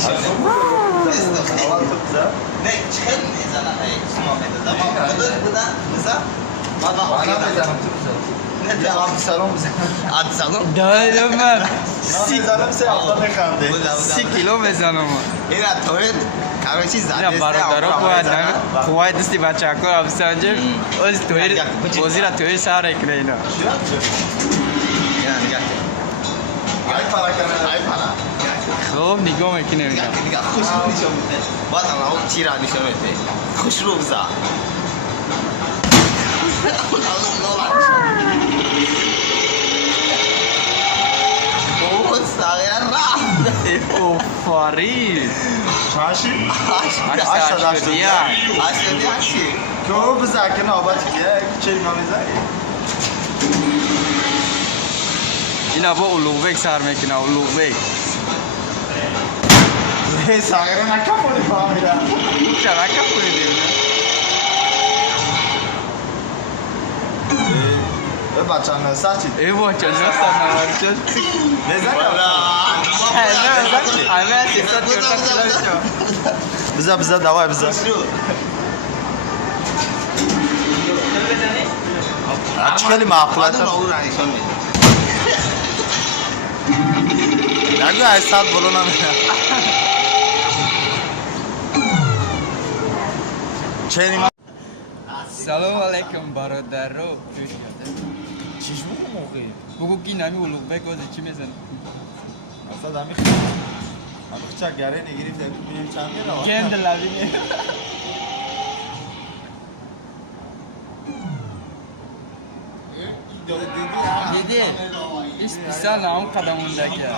نه چه میزنه شما میدادم بودن بزن نه آب سلام بزن آب سلام دادم من میزنم سه هفته میخنده 30 کیلو بزنم این توید کارچی زده نه برادرها باید قوای دستی بچه ها کنم سنجر از توی بازی را توی سر کنه اینا یعنی نگاه ای پارا کنه ای پارا خوب نگاه میکنه میگم نگاه خوشرو نشون میده باز اون چیرا نشون میده خوشرو بزا اوه سایر را اوه فرید شاشی اشتادیا اشتادیا تو بزا کنه آباد که چی نمیزنی اینا با اولوبک سر میکنه اولوبک نه سایر نکفونی فهمیدم چرا کپوی دیونه بچه نساچی ای با چه نستم نوارچه بزا دوای بزا خیلی معقولت نگو 800 بلو نمیده چه سلام علیکم برادرو چیش بگو موقعی بگو کی نمی اولوبک واسه چی میزنه اصلا دمی خیلی همه چه گره نگیریم ببینیم چند میره جند لبینه دیدی؟ ایست بیسا نام قدمونده که